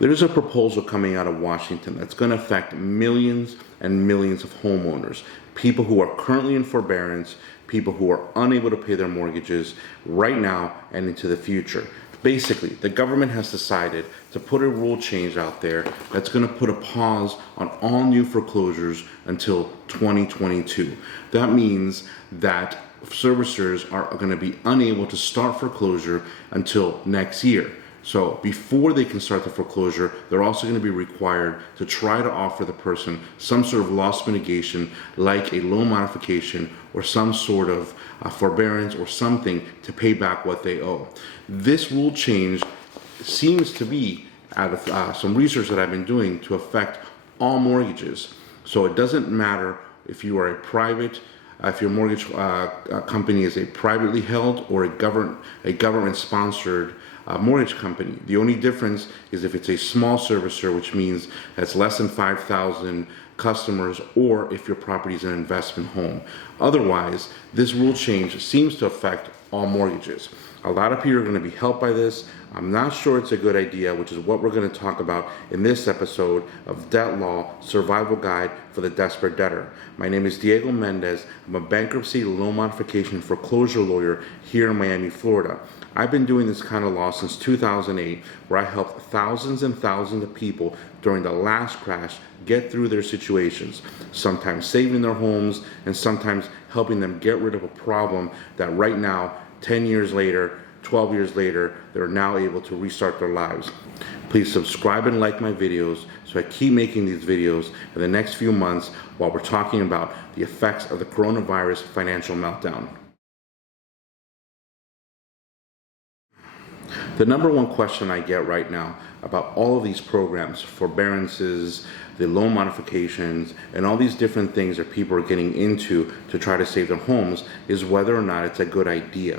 There's a proposal coming out of Washington that's going to affect millions and millions of homeowners, people who are currently in forbearance, people who are unable to pay their mortgages right now and into the future. Basically, the government has decided to put a rule change out there that's going to put a pause on all new foreclosures until 2022. That means that servicers are going to be unable to start foreclosure until next year. So before they can start the foreclosure, they're also going to be required to try to offer the person some sort of loss mitigation, like a loan modification or some sort of forbearance or something to pay back what they owe. This rule change seems to be, out of some research that I've been doing, to affect all mortgages. So it doesn't matter if you are a private, if your mortgage company is a privately held or a government-sponsored mortgage company. The only difference is if it's a small servicer, which means that's less than 5,000 customers, or if your property is an investment home. Otherwise, this rule change seems to affect all mortgages. A lot of people are going to be helped by this. I'm not sure it's a good idea, which is what we're going to talk about in this episode of Debt Law Survival Guide for the Desperate Debtor. My name is Diego Mendez. I'm a bankruptcy, loan modification, foreclosure lawyer here in Miami, Florida. I've been doing this kind of law since 2008, where I helped thousands and thousands of people during the last crash get through their situations, sometimes saving their homes and sometimes helping them get rid of a problem that right now, 10 years later, 12 years later, they're now able to restart their lives. Please subscribe and like my videos so I keep making these videos in the next few months while we're talking about the effects of the coronavirus financial meltdown. The number one question I get right now about all of these programs, forbearances, the loan modifications, and all these different things that people are getting into to try to save their homes is whether or not it's a good idea.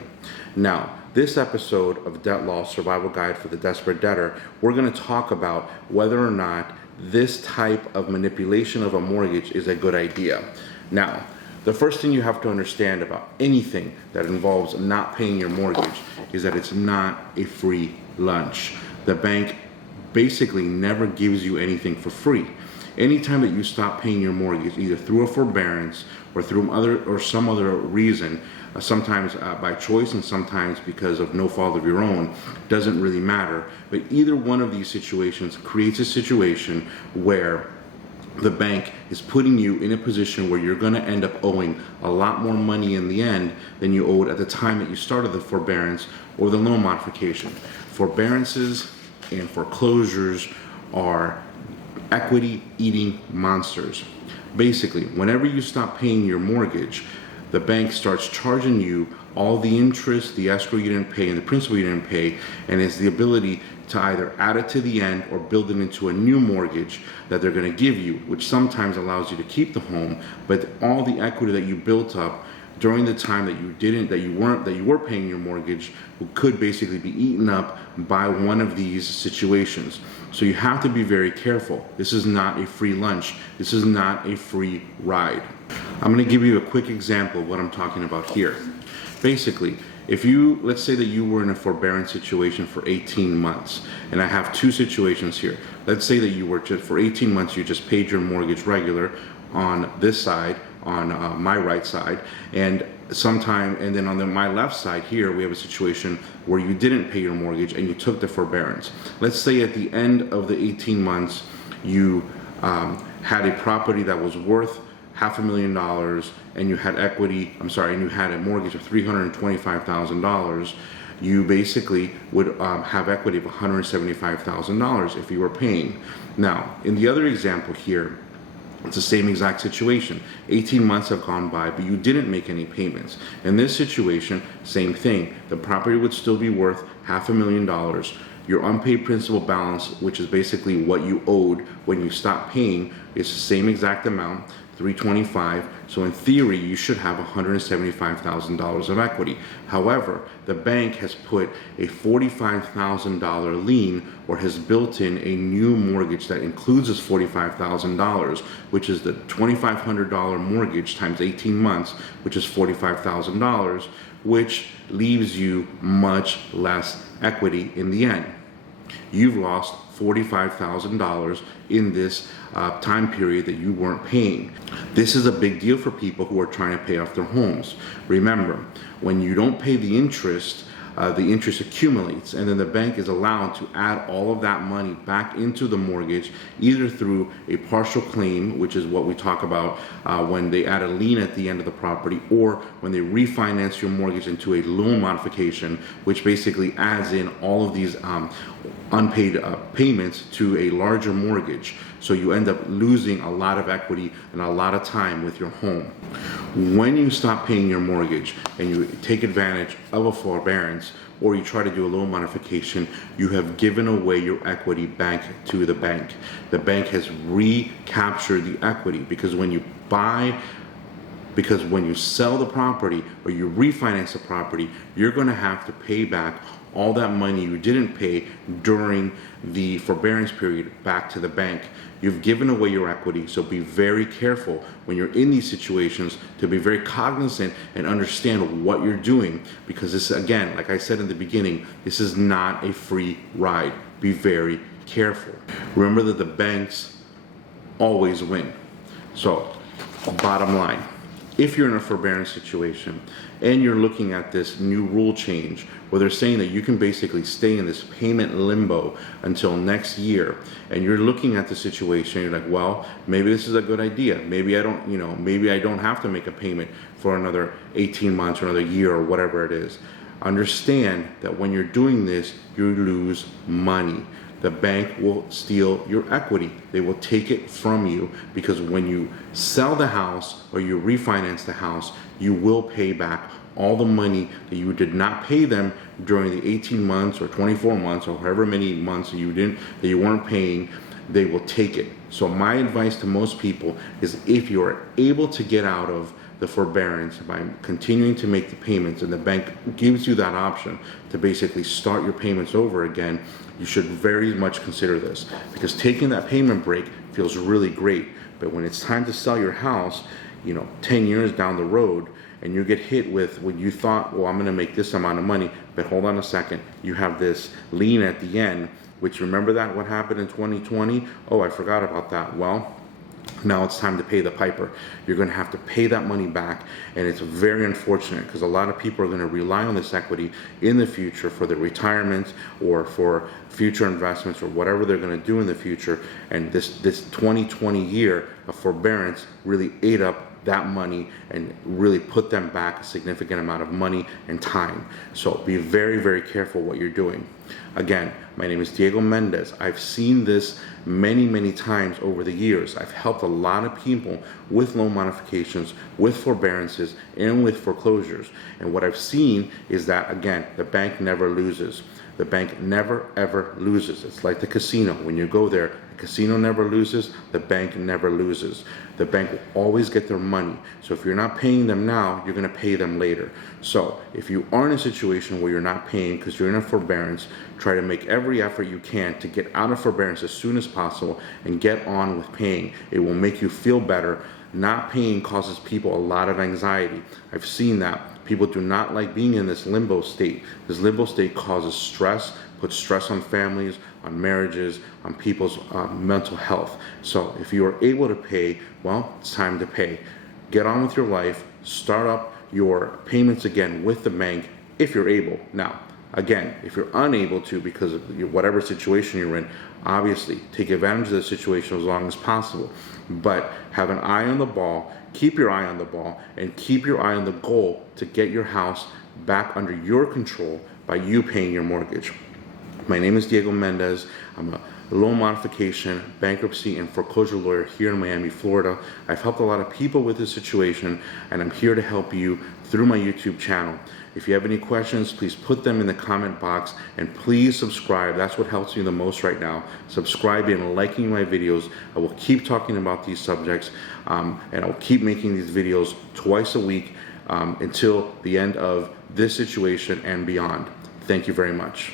Now, this episode of Debt Law Survival Guide for the Desperate Debtor, we're going to talk about whether or not this type of manipulation of a mortgage is a good idea. Now, the first thing you have to understand about anything that involves not paying your mortgage is that it's not a free lunch. The bank basically never gives you anything for free. Anytime that you stop paying your mortgage, either through a forbearance or through some other reason, sometimes by choice and sometimes because of no fault of your own, doesn't really matter. But either one of these situations creates a situation where the bank is putting you in a position where you're going to end up owing a lot more money in the end than you owed at the time that you started the forbearance or the loan modification. Forbearances and foreclosures are equity-eating monsters. Basically, whenever you stop paying your mortgage, the bank starts charging you all the interest, the escrow you didn't pay, and the principal you didn't pay, and it's the ability to either add it to the end or build it into a new mortgage that they're going to give you, which sometimes allows you to keep the home, but all the equity that you built up during the time that you were paying your mortgage could basically be eaten up by one of these situations. So you have to be very careful. This is not a free lunch. This is not a free ride. I'm going to give you a quick example of what I'm talking about here. Basically, let's say that you were in a forbearance situation for 18 months, and I have two situations here. Let's say that you were for 18 months, you just paid your mortgage regular on this side, on my right side, and then on my left side here, we have a situation where you didn't pay your mortgage and you took the forbearance. Let's say at the end of the 18 months, you had a property that was worth $500,000 and you had and you had a mortgage of $325,000, you basically would have equity of $175,000 if you were paying. Now, in the other example here, it's the same exact situation. 18 months have gone by, but you didn't make any payments. In this situation, same thing. The property would still be worth $500,000. Your unpaid principal balance, which is basically what you owed when you stopped paying, is the same exact amount, $325,000. So in theory, you should have $175,000 of equity. However, the bank has put a $45,000 lien or has built in a new mortgage that includes this $45,000, which is the $2,500 mortgage times 18 months, which is $45,000, which leaves you much less equity in the end. You've lost $45,000 in this time period that you weren't paying. This is a big deal for people who are trying to pay off their homes. Remember, when you don't pay the interest accumulates, and then the bank is allowed to add all of that money back into the mortgage, either through a partial claim, which is what we talk about when they add a lien at the end of the property, or when they refinance your mortgage into a loan modification, which basically adds in all of these unpaid payments to a larger mortgage. So you end up losing a lot of equity and a lot of time with your home. When you stop paying your mortgage and you take advantage of a forbearance, or you try to do a loan modification, you have given away your equity back to the bank. The bank has recaptured the equity, because when you sell the property or you refinance the property, you're going to have to pay back all that money you didn't pay during the forbearance period back to the bank. You've given away your equity, so be very careful when you're in these situations to be very cognizant and understand what you're doing, because this, again, like I said in the beginning, this is not a free ride. Be very careful. Remember that the banks always win. So, bottom line, if you're in a forbearance situation and you're looking at this new rule change where they're saying that you can basically stay in this payment limbo until next year, and you're looking at the situation, you're like, well, maybe this is a good idea. Maybe I don't have to make a payment for another 18 months or another year or whatever it is. Understand that when you're doing this, you lose money. The bank will steal your equity. They will take it from you, because when you sell the house or you refinance the house, you will pay back all the money that you did not pay them during the 18 months or 24 months or however many months that you weren't paying. They will take it. So my advice to most people is, if you are able to get out of the forbearance by continuing to make the payments, and the bank gives you that option to basically start your payments over again, you should very much consider this, because taking that payment break feels really great. But when it's time to sell your house, 10 years down the road, and you get hit with when you thought, well, I'm going to make this amount of money, but hold on a second, you have this lien at the end, which, remember that what happened in 2020? Oh, I forgot about that. Well, now it's time to pay the piper. You're going to have to pay that money back, and it's very unfortunate, because a lot of people are going to rely on this equity in the future for their retirement or for future investments or whatever they're going to do in the future. And this 2020 year of forbearance really ate up that money and really put them back a significant amount of money and time. So be very, very careful what you're doing. Again, my name is Diego Mendez. I've seen this many, many times over the years. I've helped a lot of people with loan modifications, with forbearances, and with foreclosures. And what I've seen is that, again, the bank never loses. The bank never, ever loses. It's like the casino. When you go there, the casino never loses, the bank never loses. The bank will always get their money. So if you're not paying them now, you're going to pay them later. So if you are in a situation where you're not paying because you're in a forbearance, try to make every effort you can to get out of forbearance as soon as possible and get on with paying. It will make you feel better. Not paying causes people a lot of anxiety. I've seen that. People do not like being in this limbo state. This limbo state causes stress, puts stress on families, on marriages, on people's mental health. So if you are able to pay, well, it's time to pay. Get on with your life. Start up your payments again with the bank if you're able. Now, again, if you're unable to because of whatever situation you're in, obviously take advantage of the situation as long as possible. But have an eye on the ball, keep your eye on the ball, and keep your eye on the goal to get your house back under your control by you paying your mortgage. My name is Diego Mendez. I'm a loan modification, bankruptcy, and foreclosure lawyer here in Miami, Florida. I've helped a lot of people with this situation, and I'm here to help you through my YouTube channel. If you have any questions, please put them in the comment box, and please subscribe. That's what helps me the most right now. Subscribing and liking my videos. I will keep talking about these subjects, and I'll keep making these videos twice a week until the end of this situation and beyond. Thank you very much.